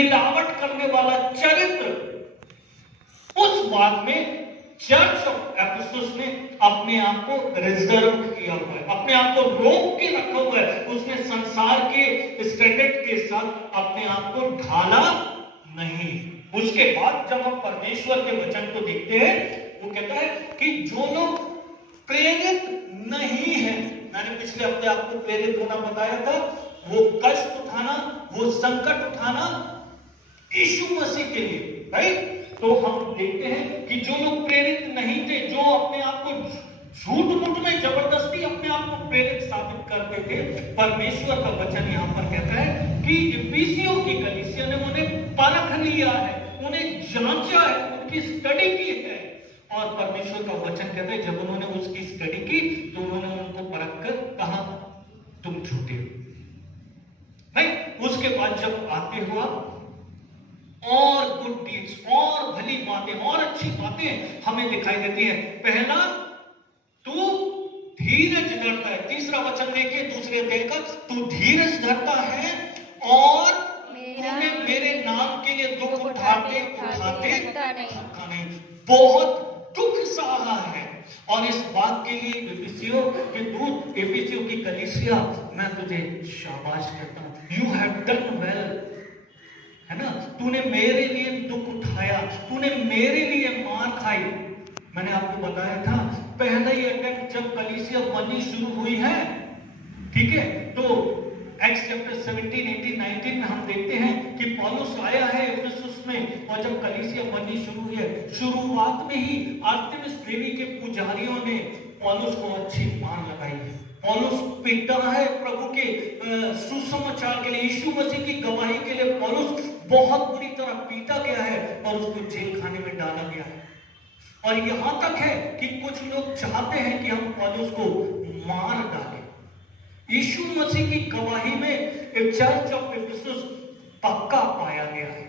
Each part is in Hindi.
मिलावट करने वाला चरित्र, उस बात में चर्च ऑफ एफिसस ने अपने आप को रिजर्व किया हुआ है, अपने आप को रोक के रखा हुआ है। उसने संसार के स्टैंडर्ड के साथ अपने आप को ढाला नहीं। उसके बाद जब हम परमेश्वर के वचन को देखते हैं, वो कहता है कि जो लोग प्रेरित नहीं है, मैंने पिछले हफ्ते आपको प्रेरित होना बताया था, वो कष्ट उठाना, वो संकट उठाना यीशु मसीह के लिए, राइट। तो हम देखते हैं कि जो लोग प्रेरित नहीं थे, जो अपने आप को झूठ-मूठ में जबरदस्ती अपने आप को प्रेरित साबित करते थे, परमेश्वर का वचन यहां पर कहता है कि इफिसियों की कलीसिया ने उन्हें परख लिया है, उन्हें जांचा है, उनकी स्टडी की है। और परमेश्वर का वचन कहता है जब उन्होंने उसकी स्टडी की तो उन्होंने उनको परख कर कहा तुम झूठे हो, नहीं। उसके बाद जब आते हुआ और गुड डीड्स और भली बातें और अच्छी बातें हमें दिखाई देती है। पहला, तू धीरज धरता है। तीसरा वचन देखिए दूसरे अध्याय का, तू धीरज धरता है और तूने मेरे नाम के लिए दुख उठाते नहीं, बहुत दुख सहा है। और इस बात के लिए एफिसियों के दूत, एफिसियों की कलीसिया, मैं तुझे शाबाश कहता हूं। यू हैव डन वेल, है ना। तूने मेरे लिए दुख उठाया, तूने मेरे लिए मार खाई। मैंने आपको बताया था पहला ही अटैक जब कलीसिया बननी शुरू हुई है, ठीक है, तो एक्ट्स चैप्टर 17, 18, 19 में हम देखते हैं कि पौलुस आया है एफिसस में, और जब कलीसिया बननी शुरू हुई है, शुरुआत में ही आर्तेमिस देवी के पुजारियों ने पौलुस को अच्छी मार लगाई है। पौलुस पीटा है प्रभु के सुसमाचार के लिए, यीशु मसीह की गवाही के लिए पौलुस बहुत बुरी तरह पीटा गया है और उसको जेल खाने में डाला गया है। और यहां तक है कि कुछ लोग चाहते हैं कि हम पौलुस को मार डालें। यीशु मसीह की गवाही में चर्च ऑफ एफिसस पक्का पाया गया है,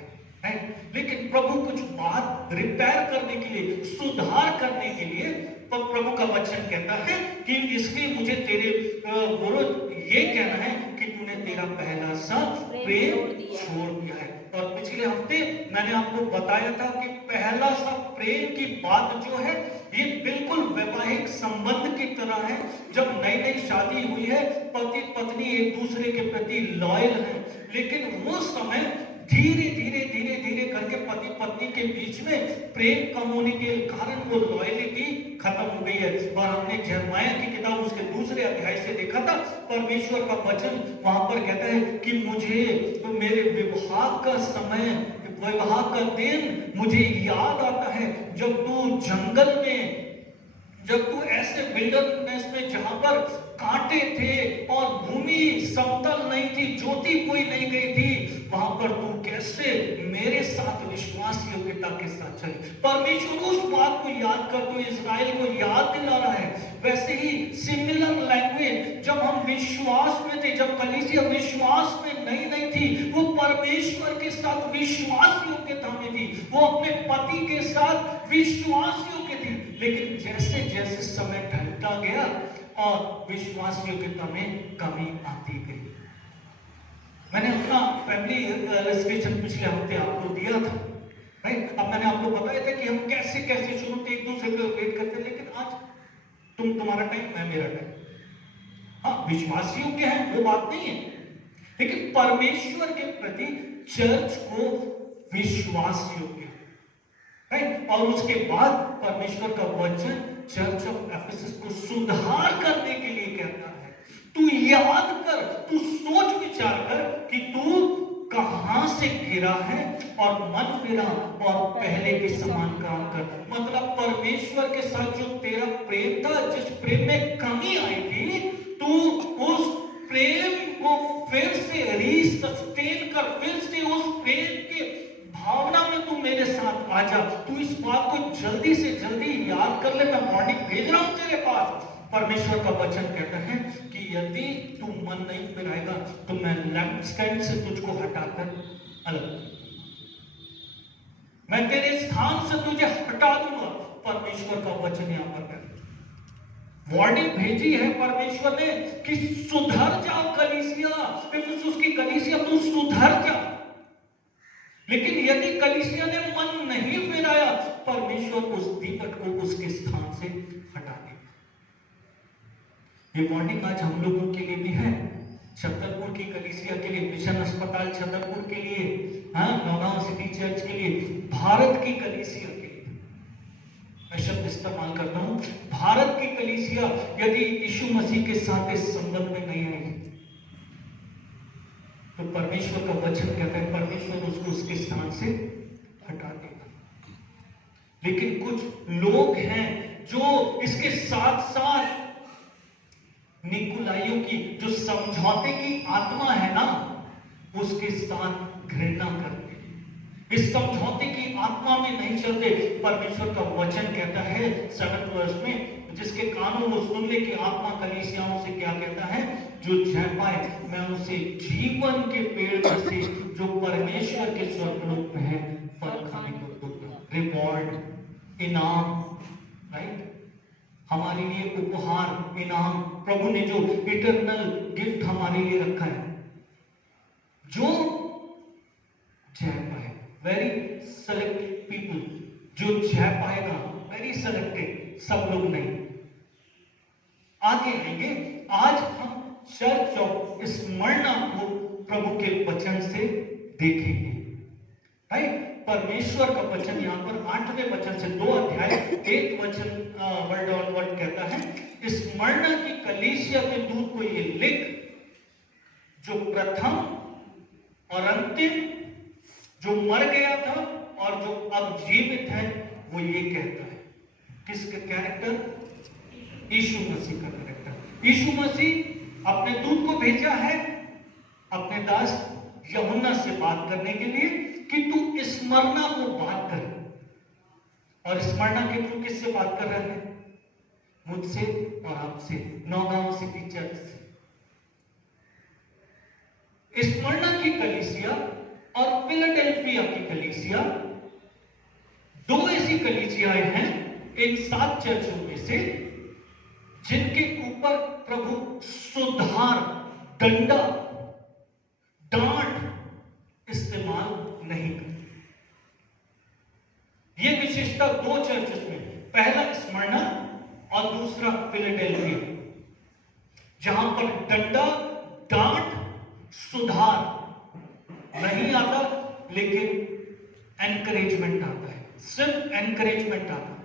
लेकिन प्रभु कुछ बात रिपेयर करने के लिए, सुधार करने के लिए, तो प्रभु का वचन कहता है कि इसलिए मुझे तेरे विरुद्ध ये कहना है कि तूने तेरा पहला सा प्रेम छोड़ दिया है। और पिछले हफ्ते मैंने आपको बताया था कि पहला सा प्रेम की बात जो है, ये बिल्कुल वैवाहिक संबंध की तरह है। जब नई नई शादी हुई है, पति पत्नी एक दूसरे के प्रति लॉयल हैं, लेकिन वो समय धीरे धीरे धीरे धीरे करके पति पत्नी के बीच में प्रेम कम होने के कारण वो लॉयलिटी खत्म हो गई है। और हमने यिर्मयाह की किताब उसके दूसरे अध्याय से देखा था, परमेश्वर का वचन वहां पर कहता है कि मुझे तो मेरे विवाह का समय, विवाह का दिन मुझे याद आता है, जब तू जंगल में, जब तू ऐसे विल्डरनेस में जहां पर कांटे थे और भूमि समतल नहीं थी, ज्योति कोई नहीं गई थी, वहां पर तू कैसे मेरे साथ विश्वास योग्यता के साथ चली। परमेश्वर उस बात को याद कर, तो इस्राएल को याद दिला रहा है। वैसे ही सिमिलर लैंग्वेज जब हम विश्वास में थे, जब कलीसिया विश्वास में नहीं थी, वो परमेश्वर के साथ विश्वास योग्यता में थी, वो अपने पति के साथ विश्वास योग्य थी। लेकिन जैसे जैसे समय ढलता गया और विश्वास योग्यता में कमी आती गई। मैंने अपना फैमिली इलस्ट्रेशन पिछले हफ्ते आपको दिया था, राइट। अब मैंने आपको बताया था कि हम कैसे कैसे शुरू से एक दूसरे को वेट करते, लेकिन आज तुम्हारा टाइम, मैं मेरा टाइम। हाँ, विश्वास योग्य है वो बात नहीं है, लेकिन परमेश्वर के प्रति चर्च को विश्वास योग्य, राइट। और उसके बाद परमेश्वर का वचन चर्च ऑफ एफिसस को सुधार करने के लिए कहता है, तू याद कर, तू सोच विचार कर कि तू कहां से गिरा है और मन फिरा और पहले के समान काम कर। मतलब परमेश्वर के साथ जो तेरा प्रेम था, जिस प्रेम में कमी आई थी, तू उस प्रेम को फिर से रीसस्टेन कर, फिर से उस प्रेम के भावना में तू मेरे साथ आ जा। तू इस बात को जल्दी से जल्दी याद कर ले, मैं मॉर्निंग भेज रहा हूं तेरे पास। परमेश्वर का वचन कहता है कि यदि तू मन नहीं फिराएगा तो मैं लेफ्ट स्टैंड से तुझको हटाकर अलग, मैं तेरे स्थान से तुझे हटा दूंगा। परमेश्वर का वचन यहां पर वार्निंग भेजी है परमेश्वर ने कि सुधर जाओ कलीसिया, उसकी कलीसिया, तू सुधर जा। लेकिन यदि कलीसिया ने मन नहीं फिराया, परमेश्वर उस दीपक को उसके स्थान से हटा देगा। ये वार्निंग आज हम लोगों के लिए भी है, छतरपुर की कलीसिया के लिए, मिशन अस्पताल छतरपुर के लिए, नौगांव सिटी चर्च के लिए, भारत की कलीसिया के लिए मैं शब्द इस्तेमाल करता हूं। भारत की कलीसिया यदि यीशु मसीह के साथ इस संबंध में नहीं आई तो परमेश्वर का वचन कहता है परमेश्वर उसको उसके स्थान से हटा देगा। लेकिन कुछ लोग हैं जो इसके साथ साथ निकुलाइयों की जो समझौते की आत्मा है ना, उसके साथ घृणा करते, इस समझौते की आत्मा में नहीं चलते। परमेश्वर का वचन कहता है 7 वर्ष में, जिसके कानों वो सुन ले कि आत्मा कलीसियाओं से क्या कहता है, जो जय पाए मैं उसे जीवन के पेड़ में से जो परमेश्वर के स्वर्गलोक में है फल खाने को दूंगा। रिवॉर्ड, इनाम, राइट, हमारे लिए उपहार, इनाम, प्रभु ने जो इटरनल गिफ्ट हमारे लिए रखा है, जो जय पाए, वेरी सेलेक्टेड पीपल, जो जय पाएगा, वेरी सेलेक्टेड, सब लोग नहीं। आगे आएंगे। आज हम चर्च ऑफ स्मरणा को प्रभु के वचन से देखेंगे। राइट, परमेश्वर का वचन यहाँ पर 8वें वचन से 2 अध्याय 1 वचन वर्ड ऑन वर्ड कहता है, स्मरणा की कलीसिया के दूत को ये लिख, जो प्रथम और अंतिम, जो मर गया था और जो अब जीवित है, वो ये कहता है। किसका कैरेक्टर? यीशु मसीह का कैरेक्टर। यीशु मसीह अपने दूत को भेजा है अपने दास यूहन्ना से बात करने के लिए कि तू स्मरणा को बात कर। और स्मरणा के थ्रू किससे बात कर रहे हैं? मुझसे और आपसे, नौगांव सिटी चर्च से। स्मरणा की कलीसिया और फिलाडेल्फिया की कलीसिया, 2 ऐसी कलीसियाएं हैं इन 7 चर्चों में से जिनके ऊपर प्रभु सुधार, डंडा, डांट इस्तेमाल नहीं करते। ये विशेषता 2 चर्चेस में, पहला स्मरणा और दूसरा फिलाडेल्फिया, जहां पर डंडा, डांट, सुधार नहीं आता, लेकिन एनकरेजमेंट आता है, सिर्फ एनकरेजमेंट आता है।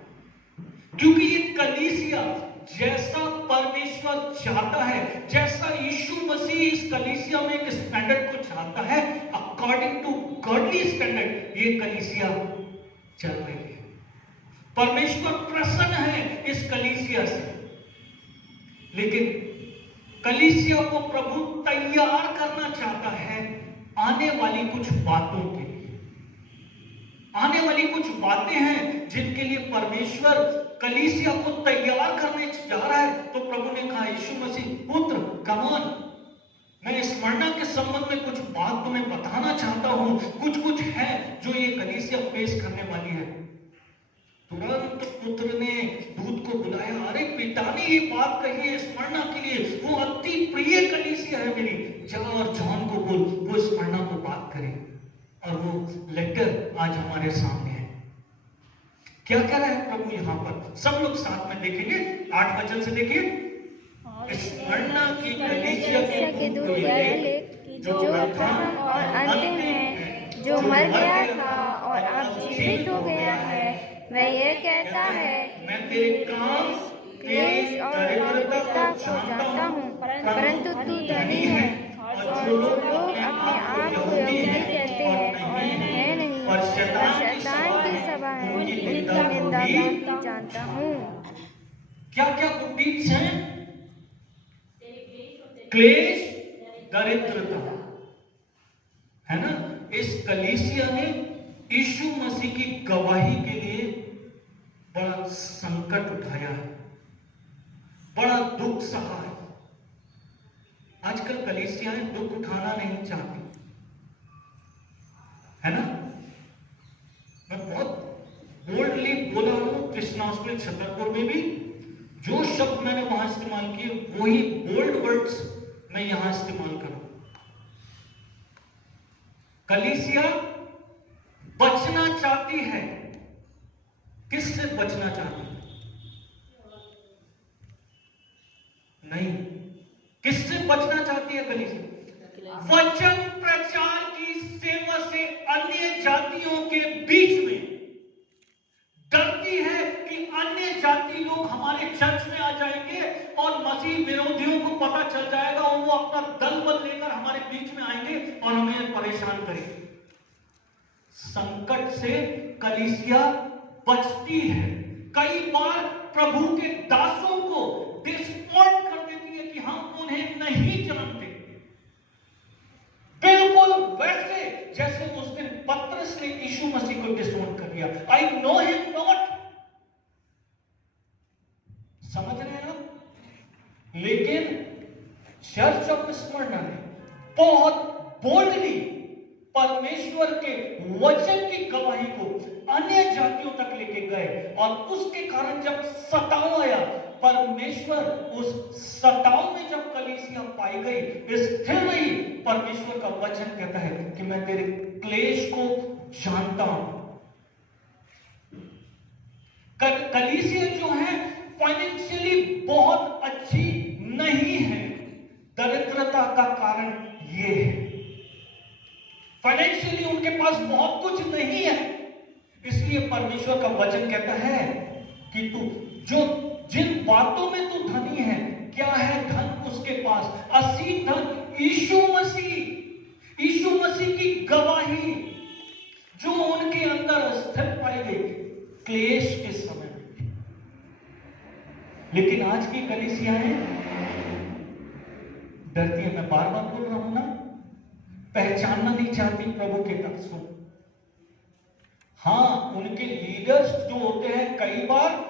क्योंकि ये कलीसिया जैसा परमेश्वर चाहता है, जैसा यीशु मसीह इस कलीसिया में एक स्टैंडर्ड को चाहता है, अकॉर्डिंग टू गॉडली स्टैंडर्ड ये कलीसिया चल रही है। परमेश्वर प्रसन्न है इस कलीसिया से, लेकिन कलीसिया को प्रभु तैयार करना चाहता है आने वाली कुछ बातों के लिए। आने वाली कुछ बातें हैं जिनके लिए परमेश्वर कलीसिया को तैयार करने जा रहा है। तो प्रभु ने कहा, यीशु मसीह पुत्र, कम ऑन, मैं स्मरणा के संबंध में कुछ बात तुम्हें बताना चाहता हूं। कुछ है जो ये कलीसिया फेस करने वाली है। तुरंत पुत्र ने दूत को बुलाया, अरे पिता ने ये बात कही है स्मरणा के लिए, वो अति प्रिय कलीसिया है मेरी, जा और जॉन को बोल वो स्मरणा को बात करे। और वो लेटर आज हमारे सामने है। क्या कह रहा है प्रभु यहाँ पर? सब लोग साथ में देखेंगे, 8 वचन से देखिए। स्मरणा की कलीसिया के दूत को लिख, जो प्रथम और अंतिम है, जो मर गया था और अब जीवित हो गया है, वह ये कहता है, मैं तेरे काम, क्लेश और दरिद्रता को जानता हूँ, परंतु तू धनी है और जो लोग अपने आप को यहूदी कहते हैं और है नहीं, और शैतान की सभा है, उनकी निंदा भी जानता हूँ। क्या क्या गुड डीड्स हैं? क्लेश, दरिद्रता, है ना। इस कलीसिया ने यीशु मसीह की गवाही के लिए बड़ा संकट उठाया है, बड़ा दुख सहा है। आजकल कलीसियाएं दुख उठाना नहीं चाहती, है ना। मैं बहुत बोल्डली बोला हूं कृष्णा हॉस्पिटल छतरपुर में भी, जो शब्द मैंने वहां इस्तेमाल किए वही बोल्ड वर्ड्स मैं यहां इस्तेमाल करूं। कलीसिया बचना चाहती है। किससे बचना चाहती है? नहीं, किससे बचना चाहती है कलीसिया? वचन प्रचार की सेवा से अन्य जातियों के बीच में डरती है कि अन्य जाति लोग हमारे चर्च में आ जाएंगे और मसीह विरोधियों को पता चल जाएगा और वो अपना दल बल लेकर हमारे बीच में आएंगे और हमें परेशान करेंगे। संकट से कलीसिया बचती है। कई बार प्रभु के दासों को डिसअपॉइंट कर देती है कि हम उन्हें नहीं जानते। बिल्कुल वैसे जैसे उस दिन पतरस ने यीशु मसीह को डिसओन कर दिया। I know him not. समझ रहे हैं आप? लेकिन चर्च ऑफ स्मरना ने बहुत बोल्डली परमेश्वर के वचन की गवाही को अन्य जातियों तक लेके गए और उसके कारण जब सताव आया, परमेश्वर उस सताव में जब कलीसिया पाई गई, स्थिर रही, परमेश्वर का वचन कहता है कि मैं तेरे क्लेश को जानता हूं। कलीसिया जो है फाइनेंशियली बहुत अच्छी नहीं है। दरिद्रता का कारण यह है, फाइनेंशियली उनके पास बहुत कुछ नहीं है। इसलिए परमेश्वर का वचन कहता है कि तू जो जिन बातों में तू धनी है, क्या है धन उसके पास? असीम धन यीशु मसीह की गवाही जो उनके अंदर स्थिर पाई गई क्लेश के समय में। लेकिन आज की कलीसियाएं डरती है। मैं बार बार बोल रहा हूं ना, पहचानना नहीं चाहती प्रभु के दासों। हां, उनके लीडर्स जो होते हैं कई बार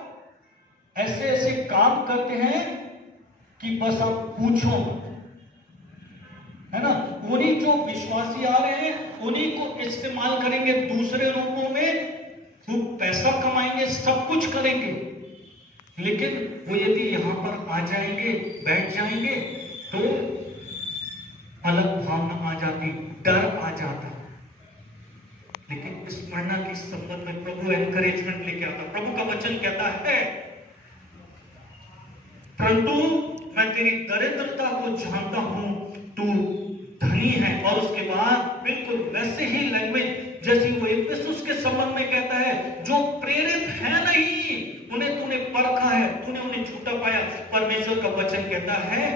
ऐसे ऐसे काम करते हैं कि बस आप पूछो, है ना। उन्हीं जो विश्वासी आ रहे हैं उन्हीं को इस्तेमाल करेंगे दूसरे रूपों में, खूब पैसा कमाएंगे, सब कुछ करेंगे। लेकिन वो यदि यहां पर आ जाएंगे, बैठ जाएंगे, तो अलग भावना आ जाती, डर आ जाता। लेकिन स्मरणा की संबंध में प्रभु एनकरेजमेंट लेके आता। प्रभु का वचन कहता है, परंतु मैं तेरी दरिद्रता को जानता हूं, तू धनी है। और उसके बाद बिल्कुल वैसे ही लैंग्वेज जैसी वो इफिसुस के संबंध में कहता है, जो प्रेरित है नहीं उन्हें तूने परखा है, तूने उन्हें झूठा पाया। परमेश्वर का वचन कहता है,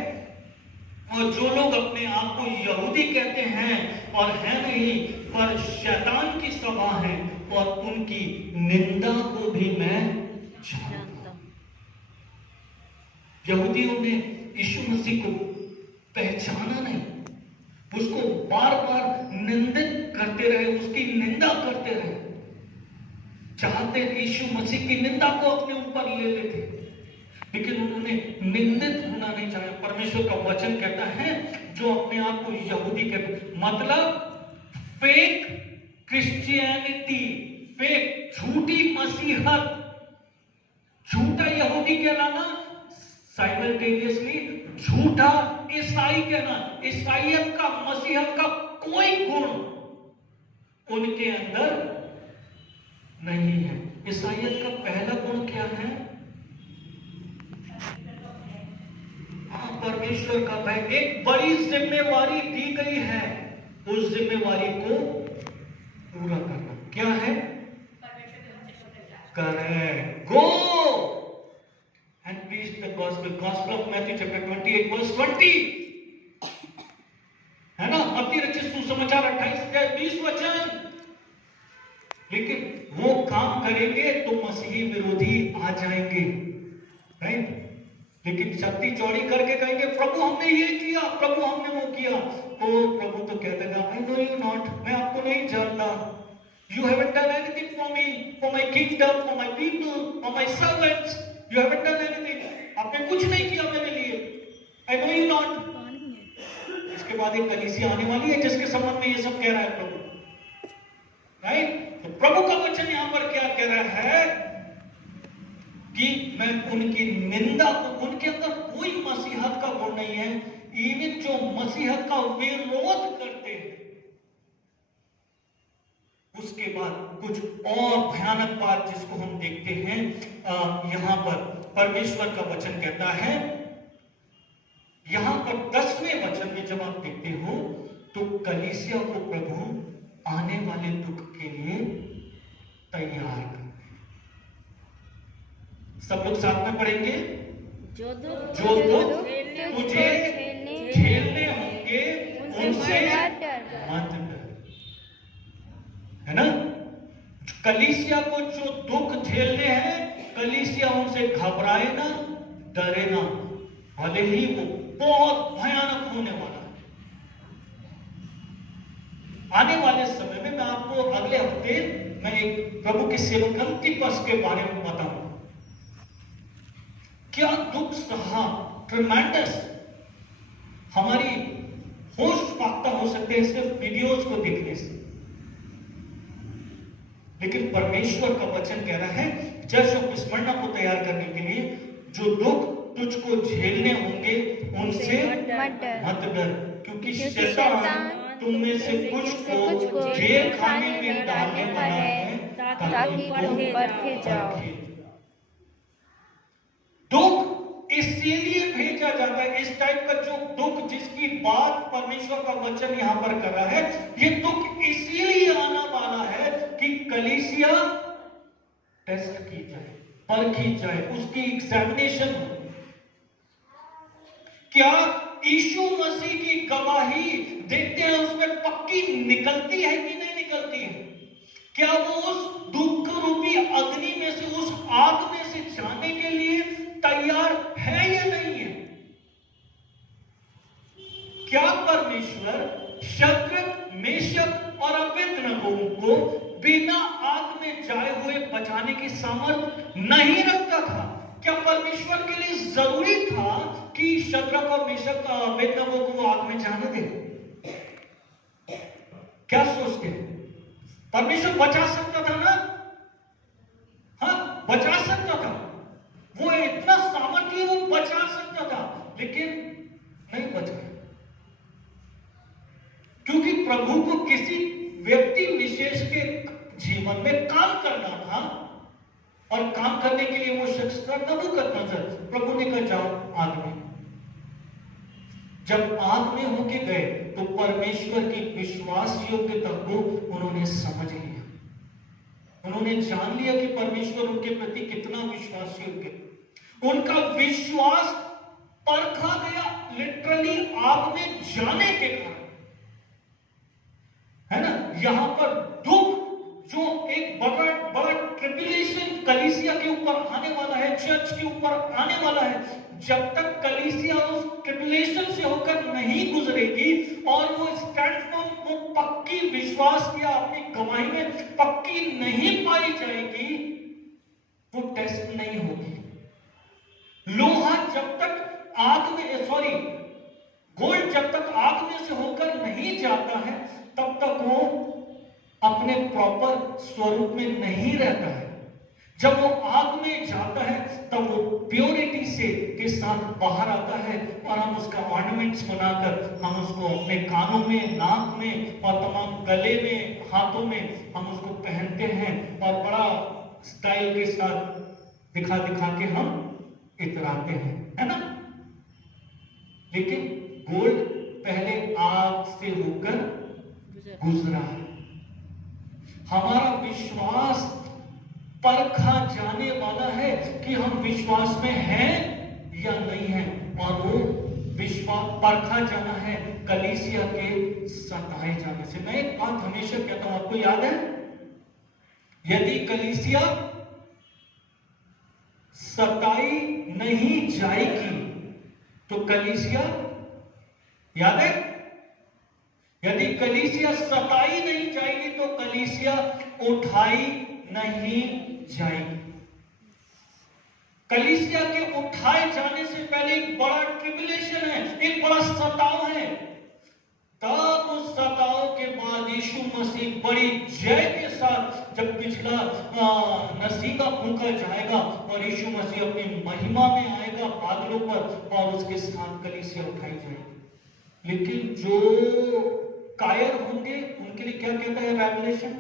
और जो लोग अपने आप को यहूदी कहते हैं और है नहीं, पर शैतान की सभा है, और उनकी निंदा को भी मैं जानता हूं। यहूदियों ने यीशु मसीह को पहचाना नहीं, उसको बार बार निंदित करते रहे, उसकी निंदा करते रहे, चाहते यीशु मसीह की निंदा को अपने ऊपर ले लेते, लेकिन उन्होंने निंदित होना नहीं चाहा। परमेश्वर का वचन कहता है, जो अपने आप को यहूदी कहते, मतलब फेक क्रिश्चियनिटी, फेक झूठी मसीहत, झूठा यहूदी कहलाना, साइमल्टेनियसली झूठा ईसाई कहना। ईसाईयत का, मसीहत का कोई गुण उनके अंदर नहीं है। ईसाईयत का पहला गुण क्या है? परमेश्वर का भय। एक बड़ी जिम्मेवारी दी गई है, उस जिम्मेवारी को पूरा करना। क्या है? Correct, go and preach the gospel. Gospel of Matthew chapter 28 verse 20, है ना। मत्ती रचित सुसमाचार 28-20 वचन। लेकिन वो काम करेंगे तो मसीही विरोधी आ जाएंगे, राइट। लेकिन छत्ती चौड़ी करके कहेंगे, प्रभु हमने ये किया, प्रभु हमने वो किया, तो प्रभु तो कह देगा, आई नो यू नॉट, मैं आपको नहीं जानता। You haven't done anything for me, for my kingdom, for my people, for my servants. You haven't done anything. आपने कुछ नहीं किया मेरे लिए। I know you not. इसके बाद एक कलीसिया आने वाली है जिसके संबंध में ये सब कह रहा है प्रभु, राइट। तो प्रभु का वचन यहाँ पर क्या कह रहा है कि मैं उनकी निंदा को, उनके अंदर कोई मसीहत का गुण नहीं है। इवन जो मसीहत का विरोध करते हैं उसके बाद कुछ और भयानक बात जिसको हम देखते हैं यहां पर परमेश्वर का वचन कहता है, यहां पर 10वें वचन में जब आप देखते हो तो कलीसिया को प्रभु आने वाले दुख के लिए तैयार कर। सब लोग साथ में पढ़ेंगे, जो दुख तुझे झेलने होंगे उनसे मत डर, है ना। कलीसिया को जो दुख झेलने हैं, कलीसिया उनसे घबराए ना, डरे ना, भले ही वो बहुत भयानक होने वाला है। आने वाले समय में मैं आपको अगले हफ्ते मैं एक प्रभु के सेवक अंतिपस के बारे में बताऊंगा। क्या दुख सहा, ट्रेमेंडस, हमारी होश फाख्ता हो सकते हैं सिर्फ वीडियोस को देखने से, लेकिन परमेश्वर का वचन कह रहा है चर्च ऑफ स्मरना को तैयार करने के लिए जो दुख तुझको झेलने होंगे उनसे मत डर, क्योंकि शैतान तुम में से कुछ को जेल खाने में डालने वाला है ताकि तुम परखे जाओ। दुख इसीलिए भेजा जाता है, इस टाइप का जो दुख जिसकी बात परमेश्वर का वचन यहां पर कर रहा है, ये दुख इसीलिए आना वाला है कि कलीसिया टेस्ट की जाए, परखी जाए, उसकी एग्जामिनेशन हो। क्या यीशु मसीह की गवाही देखते हैं उसमें पक्की निकलती है कि नहीं निकलती है? क्या वो उस दुख रूपी अग्नि में से, उस आग में से जाने के लिए तैयार है या नहीं है? क्या परमेश्वर शद्रक, मेशक और अबेदनगो को बिना आग में जाए हुए बचाने की सामर्थ्य नहीं रखता था? क्या परमेश्वर के लिए जरूरी था कि शद्रक और मेशक और अबेदनगो को आग में जाने दे? क्या सोचते हैं? परमेश्वर बचा सकता था ना? हाँ, बचा सकता था, वो इतना सामर्थ्य, वो बचा सकता था, लेकिन नहीं बचा, क्योंकि प्रभु को किसी व्यक्ति विशेष के जीवन में काम करना था, और काम करने के लिए वो शख्स था नबूकदनेस्सर। प्रभु ने कहा जाओ आग में। जब आग में होके गए तो परमेश्वर की विश्वास योग्यता को उन्होंने समझ लिया, उन्होंने जान लिया कि परमेश्वर उनके प्रति कितना विश्वास योग्य। उनका विश्वास परखा गया लिटरली आग में जाने के कारण, है ना। यहां पर दुख जो एक बड़ा बड़ा ट्रिब्यूलेशन कलीसिया के ऊपर आने वाला है, चर्च के ऊपर आने वाला है, जब तक कलीसिया उस ट्रिब्यूलेशन से होकर नहीं गुजरेगी और वो स्टैंड फॉर्म, वो पक्की विश्वास या अपनी गवाही में पक्की नहीं पाई जाएगी, वो टेस्ट नहीं होगी। लोहा जब तक आग में, सॉरी, गोल्ड जब तक आग में से होकर नहीं जाता है तब तक वो अपने प्रॉपर स्वरूप में नहीं रहता है। जब वो आग में जाता है तब वो प्योरिटी से के साथ बाहर आता है, और हम उसका ऑर्नामेंट्स बनाकर हम उसको अपने कानों में, नाक में और तमाम गले में, हाथों में हम उसको पहनते हैं, और बड़ा स्टाइल के साथ दिखा दिखा के हम इतराते हैं, है ना। लेकिन गोल्ड पहले आग से होकर गुजरा है। हमारा विश्वास परखा जाने वाला है कि हम विश्वास में हैं या नहीं हैं, और वो विश्वास परखा जाना है कलीसिया के सताए जाने से। मैं एक बात हमेशा कहता हूं, आपको याद है, यदि कलीसिया सताई नहीं जाएगी तो कलीसिया, याद है, यदि कलीसिया सताई नहीं जाएगी तो कलीसिया उठाई नहीं जाएगी। कलीसिया के उठाए जाने से पहले एक बड़ा ट्रिब्यूलेशन है, एक बड़ा सताव है। तब उस सताव के बाद यीशु मसीह बड़ी जय के साथ जब पिछला नसीबा फूंका जाएगा और यीशु मसीह अपनी महिमा में आएगा बादलों पर, और उसके साथ कलीसिया उठाई जाएगी। लेकिन जो कायर होंगे उनके लिए क्या कहता है रेवलेशन?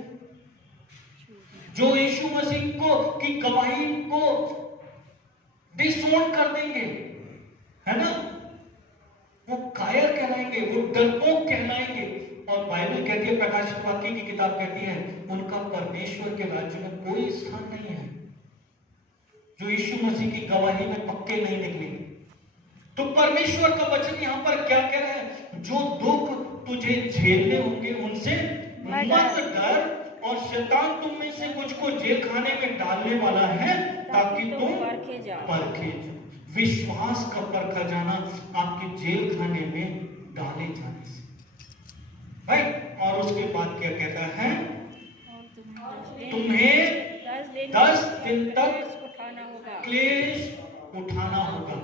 जो यीशु मसीह को की गवाही को डिसऑन कर देंगे, है ना, वो कायर कहलाएंगे, वो डरपोक कहलाएंगे। और बाइबल कहती है, प्रकाशित वाक्य की किताब कहती है, उनका परमेश्वर के राज्य में कोई स्थान नहीं है। जो यीशु मसीह की गवाही में पक्के नहीं निकलेंगे। तो परमेश्वर का वचन यहां पर क्या कह रहा है? जो दुख तुझे झेलने होंगे उनसे मत डर, और शैतान तुम में से कुछ को जेल खाने में डालने वाला है ताकि तुम परखे जाओ। विश्वास का परखा जाना आपके जेल खाने में डाले जाने से, राइट। और उसके बाद क्या कहता है? तुम्हें 10 दिन तक क्लेश उठाना होगा।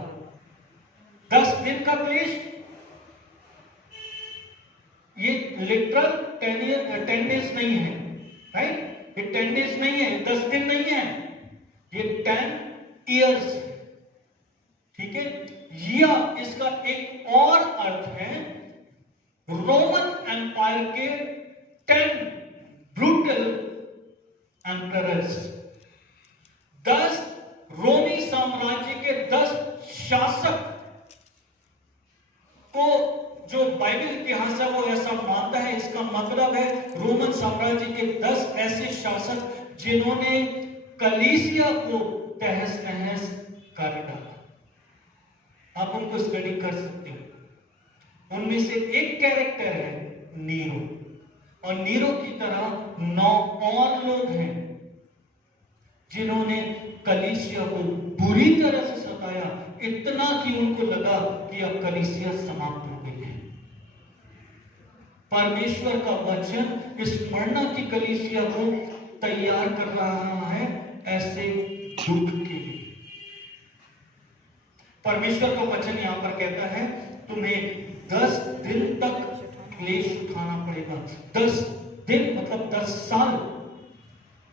10 दिन का क्लेश, ये लिटरल 10 डेज नहीं है, राइट। ये 10 डेज नहीं है, 10 दिन नहीं है, ये 10 ईयर्स है, ठीक है। या इसका एक और अर्थ है, रोमन एम्पायर के 10 ब्रूटल एम्परर्स, 10 रोमी साम्राज्य के 10 शासक को, जो बाइबल इतिहास है वो ऐसा मानता है। इसका मतलब है रोमन साम्राज्य के 10 ऐसे शासक जिन्होंने कलीसिया को तहस नहस कर डाला। आप उनको स्टडी कर सकते हो। उनमें से एक कैरेक्टर है नीरो, और नीरो की तरह 9 और लोग हैं जिन्होंने कलीसिया को बुरी तरह से सताया, इतना कि उनको लगा कि अब कलीसिया समाप्त हो गई है। परमेश्वर का वचन स्मरणा की कलीसिया को तैयार कर रहा है ऐसे युग के लिए। परमेश्वर का वचन यहां पर कहता है, तुम्हें 10 दिन तक क्लेश उठाना पड़ेगा। 10 दिन मतलब 10 साल,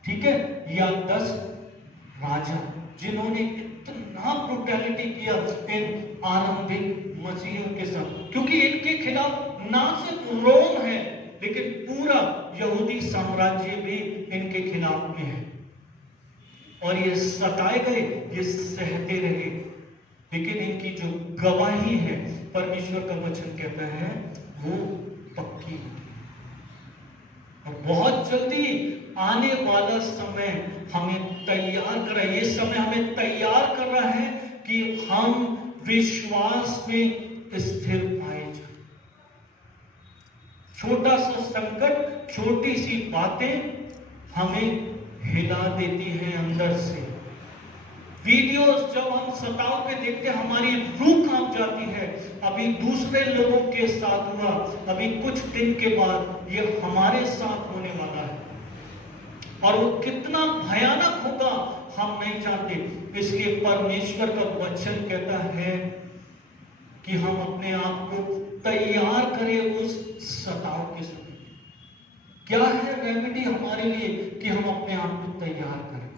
ठीक है। या 10 राजा जिन्होंने इतना ब्रुटैलिटी किया इन आरंभिक मसीहियों के साथ, क्योंकि इनके खिलाफ ना सिर्फ रोम है लेकिन पूरा यहूदी साम्राज्य भी इनके खिलाफ में है। और ये सताए गए, ये सहते रहे, लेकिन इनकी जो गवाही है, परमेश्वर का वचन कहता है, वो पक्की है। और बहुत जल्दी आने वाला समय हमें तैयार कर रहा है। ये समय हमें तैयार कर रहा है कि हम विश्वास में स्थिर पाए जाए। छोटा सा संकट, छोटी सी बातें हमें हिला देती हैं अंदर से। वीडियोस जब हम सताव के देखते हैं, हमारी रूह कांप जाती है। अभी दूसरे लोगों के साथ हुआ, अभी कुछ दिन के बाद ये हमारे साथ होने वाला है, और वो कितना भयानक होगा हम नहीं जानते। इसलिए परमेश्वर का वचन कहता है कि हम अपने आप को तैयार करें उस सताव के समय। क्या है रेमेडी हमारे लिए कि हम अपने आप को तैयार करें?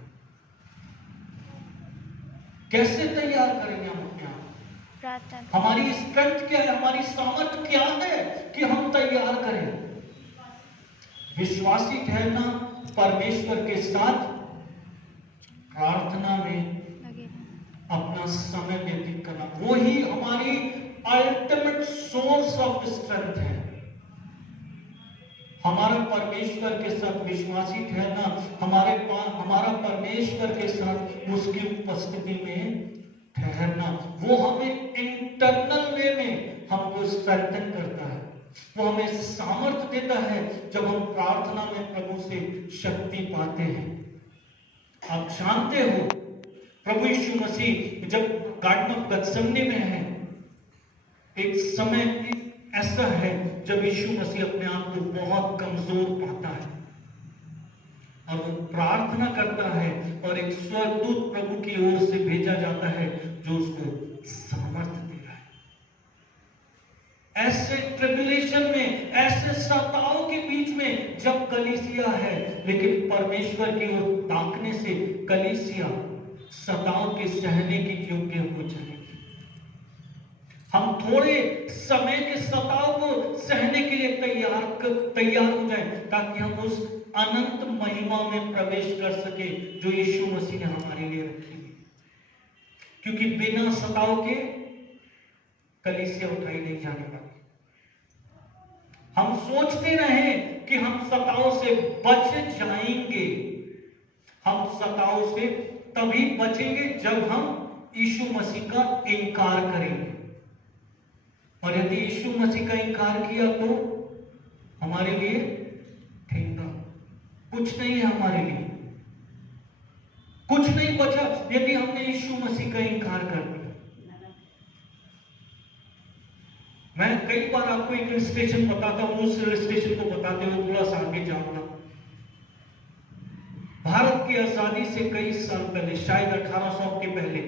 कैसे तैयार करेंगे हम अपने आप? हमारी स्ट्रेंथ क्या है, हमारी सामर्थ्य क्या है कि हम तैयार करें? विश्वासी ठहरना, परमेश्वर के साथ प्रार्थना में अपना समय व्यतीत करना, वो ही हमारी अल्टीमेट सोर्स ऑफ स्ट्रेंथ है। हमारा परमेश्वर के साथ विश्वासी ठहरना, हमारा परमेश्वर के साथ उसकी उपस्थिति में ठहरना, वो हमें इंटरनल वे में हमको स्ट्रेंथन करता है। वो हमें सामर्थ्य देता है जब हम प्रार्थना में प्रभु से शक्ति पाते हैं। आप जानते हो, प्रभु यीशु मसीह जब गार्डन ऑफ गेत्सेमनी में है, एक समय ऐसा है जब यीशु मसीह अपने आप को बहुत कमजोर पाता है और वो प्रार्थना करता है, और एक स्वर्गदूत प्रभु की ओर से भेजा जाता है जो उसको सामर्थ्य दे रहा है। ऐसे ट्रिबुलेशन में, ऐसे सताव के बीच में जब कलीसिया है, लेकिन परमेश्वर की ओर ताकने से कलीसिया सताव के सहने के योग्य हो जाएगी। हम थोड़े समय के सताव को सहने के लिए तैयार हो जाएं, ताकि हम उस अनंत महिमा में प्रवेश कर सके जो यीशु मसीह ने हमारे लिए रखी है। क्योंकि बिना सताव के कलीसिया उठाई नहीं जाने वाली। हम सोचते रहे कि हम सताव से बच जाएंगे। हम सताव से तभी बचेंगे जब हम यीशु मसीह का इनकार करेंगे। और यदि यीशु मसीह का इनकार किया तो हमारे लिए ठेंगा, कुछ नहीं है हमारे लिए, कुछ नहीं बचा यदि हमने यीशु मसीह का इनकार कर दिया। मैं कई बार आपको एक इलस्ट्रेशन बताता हूं, उस इलस्ट्रेशन को बताते हुए थोड़ा सा आगे जाऊंगा। भारत की आजादी से कई साल पहले, शायद 1800 के पहले,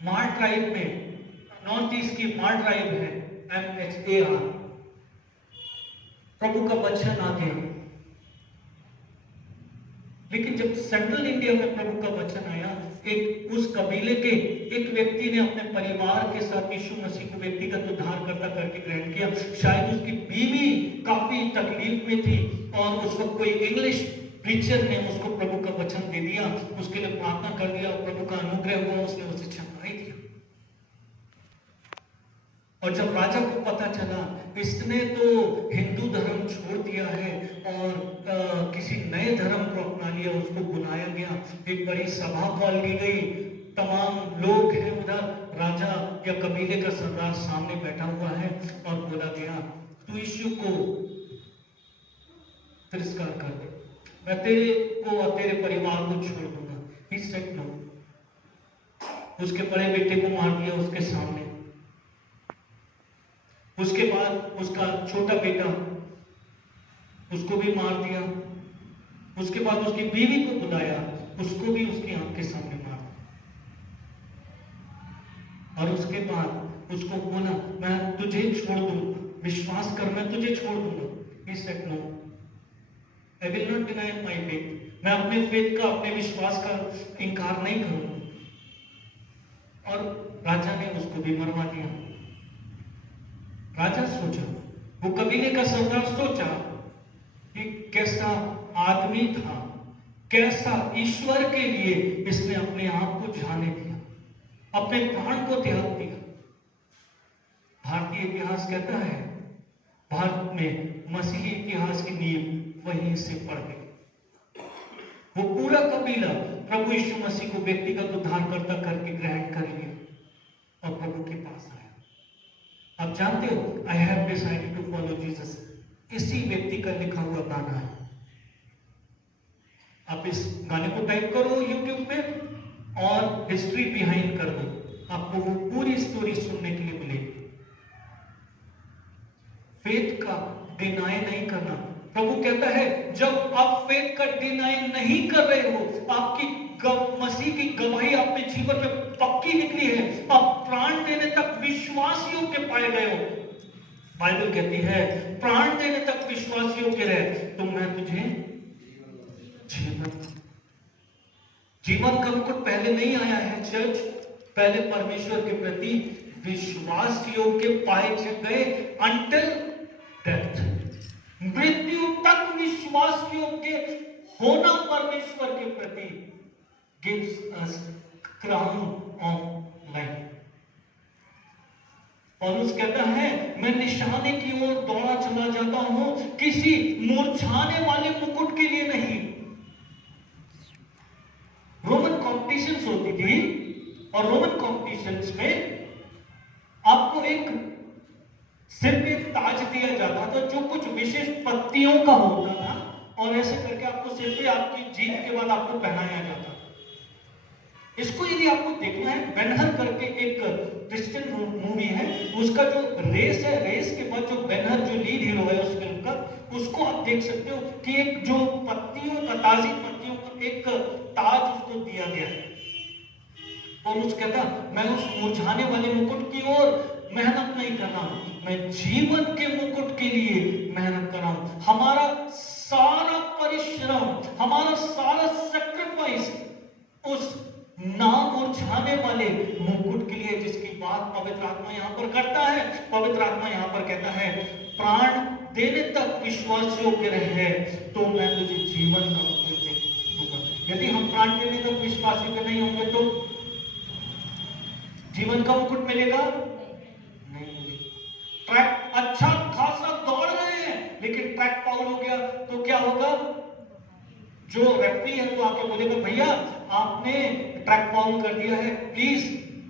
मार ट्राइब में, नॉर्थ ईस्ट की मार ट्राइब है, MHAR, प्रभु का वचन आ गया। लेकिन जब सेंट्रल इंडिया में प्रभु का वचन आया, एक उस कबीले के एक व्यक्ति ने अपने परिवार के साथ यीशु मसीह को व्यक्तिगत उद्धारकर्ता करके ग्रहण किया। शायद उसकी बीवी काफी तकलीफ में थी और उस वक्त कोई इंग्लिश प्रीचर ने उसको प्रभु का वचन दे दिया, उसके लिए प्रार्थना कर दिया, प्रभु का अनुग्रह हुआ, उसने उसे छुड़ाई दिया। और जब राजा को पता चला इसने तो हिंदू धर्म छोड़ दिया है और किसी नए धर्म को अपना लिया, उसको बुलाया गया, एक बड़ी सभा कॉल की गई, तमाम लोग हैं उधर, राजा या कबीले का सरदार सामने बैठा हुआ है और बोला गया तू यीशु को तिरस्कार कर दे, मैं तेरे को और तेरे परिवार को छोड़ दूंगा। He said no। उसके बड़े बेटे को मार दिया उसके सामने। उसके बाद उसका छोटा बेटा, उसको भी मार दिया। उसके बाद उसकी बीवी को बुलाया, उसको भी उसकी आंख के सामने मार दिया। और उसके बाद उसको बोला मैं तुझे छोड़ दूंगा, विश्वास कर मैं तुझे छोड़ दूंगा। He said no, I will not deny my faith। मैं अपने फेथ का, अपने विश्वास का इनकार नहीं करूंगा। और राजा ने उसको भी मरवा दिया। राजा सोचा, वो कबीले का सरदार सोचा कि कैसा आदमी था, कैसा ईश्वर के लिए इसने अपने आप को जाने दिया, अपने प्राण को त्याग दिया। भारतीय इतिहास कहता है भारत में मसीही इतिहास की नींव वहीं से पड़ गई। वो पूरा कबीला प्रभु यीशु मसीह को व्यक्तिगत उद्धारकर्ता करके ग्रहण कर लिया और प्रभु के पास आया। आप जानते हो, I have decided to follow Jesus, इसी व्यक्ति का लिखा हुआ गाना है। आप इस गाने को टाइप करो यूट्यूब पे और हिस्ट्री बिहाइंड कर दो, आपको वो पूरी स्टोरी सुनने के लिए मिलेगी। फेथ का डिनाई नहीं करना। प्रभु कहता है जब आप फेथ का डिनाई नहीं कर रहे हो, आपकी मसीह की गवाही अपने जीवन में पक्की निकली है, आप प्राण देने तक विश्वास योग्य पाए गए हो। बाइबल कहती है प्राण देने तक विश्वास योग्य रहे तो मैं तुझे जीवन का मुकुट पहले नहीं आया है चर्च, पहले परमेश्वर के प्रति विश्वास योग्य पाए गए अंटिल डेथ। मृत्यु तक विश्वास योग्य होना परमेश्वर के प्रति gives us crown of life. पौलुस कहता है मैं निशाने की ओर दौड़ा चला जाता हूं, किसी मुरझाने वाले मुकुट के लिए नहीं। रोमन कॉम्पिटिशंस होती थी और रोमन कॉम्पिटिशंस में आपको एक सिर पे ताज दिया जाता था जो कुछ विशेष पत्तियों का होता था और ऐसे करके आपको सिर पे आपकी जीत के बाद आपको पहनाया जाता था। इसको यदि आपको देखना है, बेनहर करके एक क्रिश्चियन मूवी है, उसका जो रेस है, रेस के बाद जो बेनहर जो लीड हीरो है उस फिल्म का, उसको आप देख सकते हो कि एक जो पत्तियों का, ताजी पत्तियों का एक ताज उसको दिया गया है। और उस कहता मैं उस मुरझाने वाले मुकुट की ओर मेहनत नहीं कर रहा हूं, मैं जीवन के मुकुट के लिए मेहनत कर रहा हूं। हमारा सारा परिश्रम, हमारा सारा सैक्रिफाइस उस ना मुरझाने वाले मुकुट के लिए, जिसकी बात पवित्र आत्मा यहां पर करता है। पवित्र आत्मा यहां पर कहता है प्राण देने तक विश्वास योग्य रहे तो मैं तुझे जीवन का मुकुट दूंगा। यदि हम प्राण देने तक विश्वास योग्य नहीं होंगे तो जीवन का मुकुट मिलेगा नहीं। ट्रैक अच्छा खासा दौड़ रहे हैं लेकिन ट्रैक फाउल हो गया तो क्या होगा? जो रेफरी है तो आके बोलेगा भैया आपने ट्रैक फाउल कर दिया है, प्लीज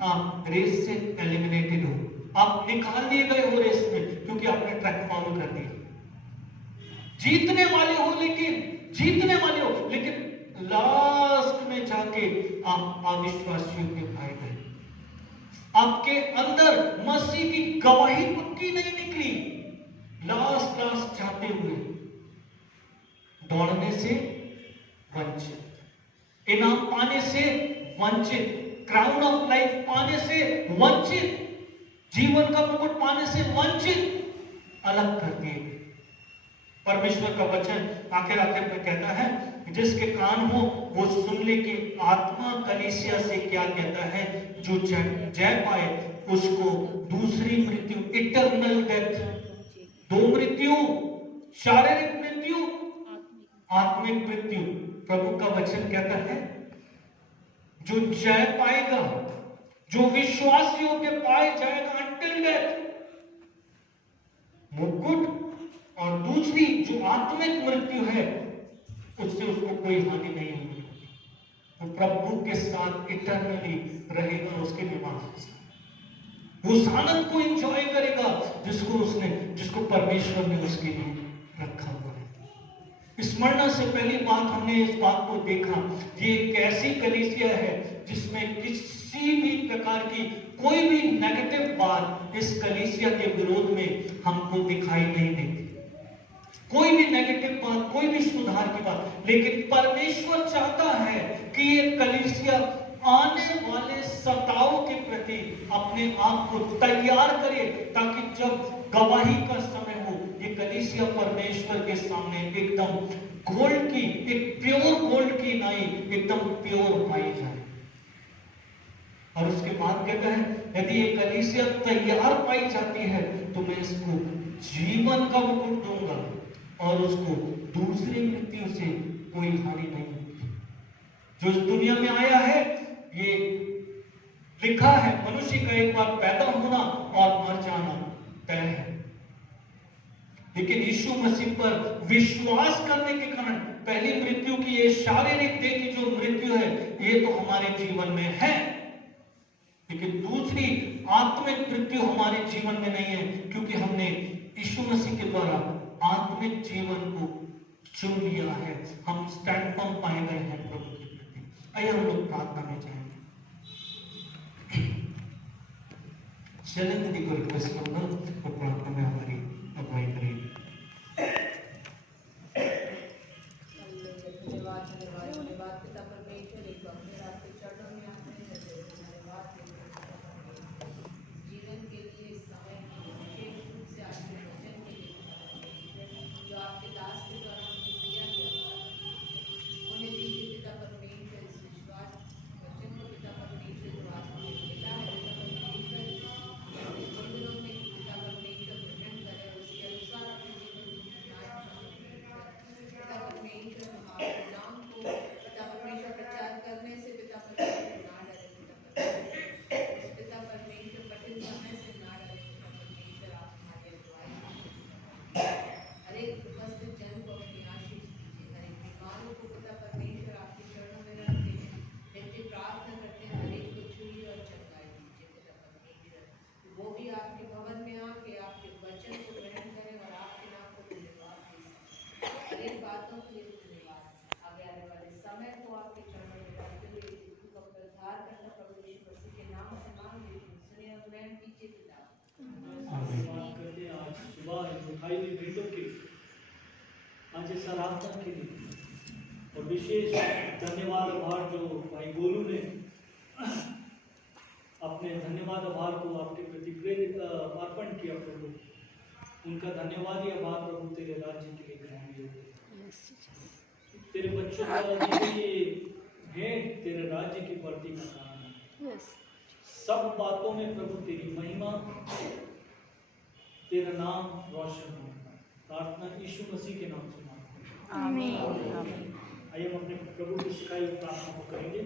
आप रेस से एलिमिनेटेड हो, आप निकाल दिए गए हो रेस में क्योंकि आपने ट्रैक फाउल कर दिया। जीतने वाले हो लेकिन लास्ट में जाके आप अविश्वास योग्य पाए गए। आपके अंदर मसीह की गवाही पक्की नहीं निकली। लास्ट जाते हुए दौड़ने से वंचित, इनाम पाने से वंचित, क्राउन ऑफ लाइफ पाने से वंचित, जीवन का मुकुट पाने से वंचित अलग कर दिए गए। परमेश्वर का वचन आखिर में कहता है जिसके कान हो वो सुन ले कि आत्मा कलीसिया से क्या कहता है। जो जय पाए उसको दूसरी मृत्यु, इटर्नल डेथ, दो मृत्यु, शारीरिक मृत्यु, आत्मिक मृत्यु। प्रभु का वचन कहता है जो जय पाएगा, जो विश्वास योग्य पाए जाएगा अंटिल डेथ, मुकुट, और दूसरी जो आत्मिक मृत्यु है उससे उसको कोई हानि नहीं होगी। वो प्रभु के साथ इटर्नली रहेगा, उसके निवास के साथ उस आनंद को एंजॉय करेगा जिसको परमेश्वर ने उसके लिए रखा हुआ है। स्मरणा से पहली बात हमने इस बात को देखा, ये एक ऐसी कलीसिया है जिसमें किसी भी प्रकार की कोई भी नेगेटिव बात इस कलीसिया के विरोध में हमको दिखाई नहीं देती, कोई भी नेगेटिव बात, कोई भी सुधार की बात। लेकिन परमेश्वर चाहता है कि ये कलीसिया आने वाले सताओं के प्रति अपने आप को तैयार करे, ताकि जब गवाही का समय हो ये कलीसिया परमेश्वर के सामने एकदम गोल्ड की, एक प्योर गोल्ड की नाई एकदम प्योर पाई जाए। और उसके बाद कहता है यदि ये कलीसिया तैयार पाई जाती है तो मैं इसको जीवन का मुकुट दूंगा और उसको दूसरी मृत्यु से कोई हानि नहीं होगी। जो इस दुनिया में आया है ये लिखा है मनुष्य का एक बार पैदा होना और मर जाना तय है, लेकिन यीशु मसीह पर विश्वास करने के कारण पहली मृत्यु की, ये शारीरिक देह की जो मृत्यु है ये तो हमारे जीवन में है, लेकिन दूसरी आत्मिक मृत्यु हमारे जीवन में नहीं है, क्योंकि हमने यीशु मसीह के द्वारा आत्मिक जीवन को चुन लिया है। हम स्टैंड फर्म पाए गए हैं प्रभु के प्रति। आइए हम लोग प्रार्थना में जाएंगे। चलें को रिक्वेस्ट करूंगा और प्रार्थना में हमारी अगुवाई करेंगे। आज इस आराधना के लिए और विशेष धन्यवाद आभार जो भाई गोलू ने अपने धन्यवाद आभार को आपके प्रति प्रेरित अर्पण किया प्रभु, उनका धन्यवाद ही आभार प्रभु तेरे राज्य के लिए ग्रहण योग्य। तेरे बच्चों का ये भेंट तेरे राज्य की बढ़ती का कारण है। सब बातों में प्रभु तेरी महिमा, तेरा नाम रोशन हो। प्रार्थना यीशु मसीह के नाम से मांगते हैं। आमीन। आइए हम अपने प्रभु की सिखाई हुई प्रार्थना को करेंगे।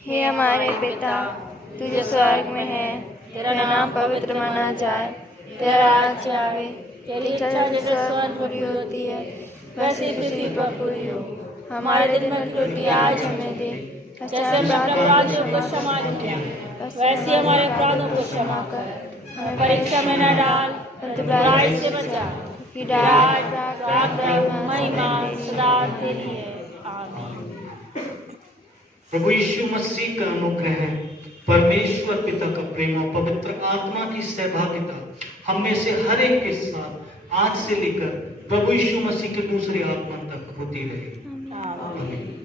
हे हमारे पिता, तू जो स्वर्ग में है, तेरा नाम पवित्र माना जाए, तेरा राज्य आवे, तेरी इच्छा जैसे स्वर्ग पूरी होती है वैसे पृथ्वी पर पूरी हो। हमारे दिन भर की रोटी आज हमें दे, जैसे हमने अपने अपराधियों को क्षमा किया वैसे हमारे अपराधों को क्षमा कर, हमें परीक्षा में न डाल परंतु बुराई से बचा, कि राज महिमा सदा तेरी है। आमीन। प्रभु यीशु मसीह का अनुग्रह है, परमेश्वर पिता का प्रेम और पवित्र आत्मा की सहभागिता हम में से हर एक के साथ आज से लेकर प्रभु यीशु मसीह के दूसरे आगमन तक होती रहे। आमीन।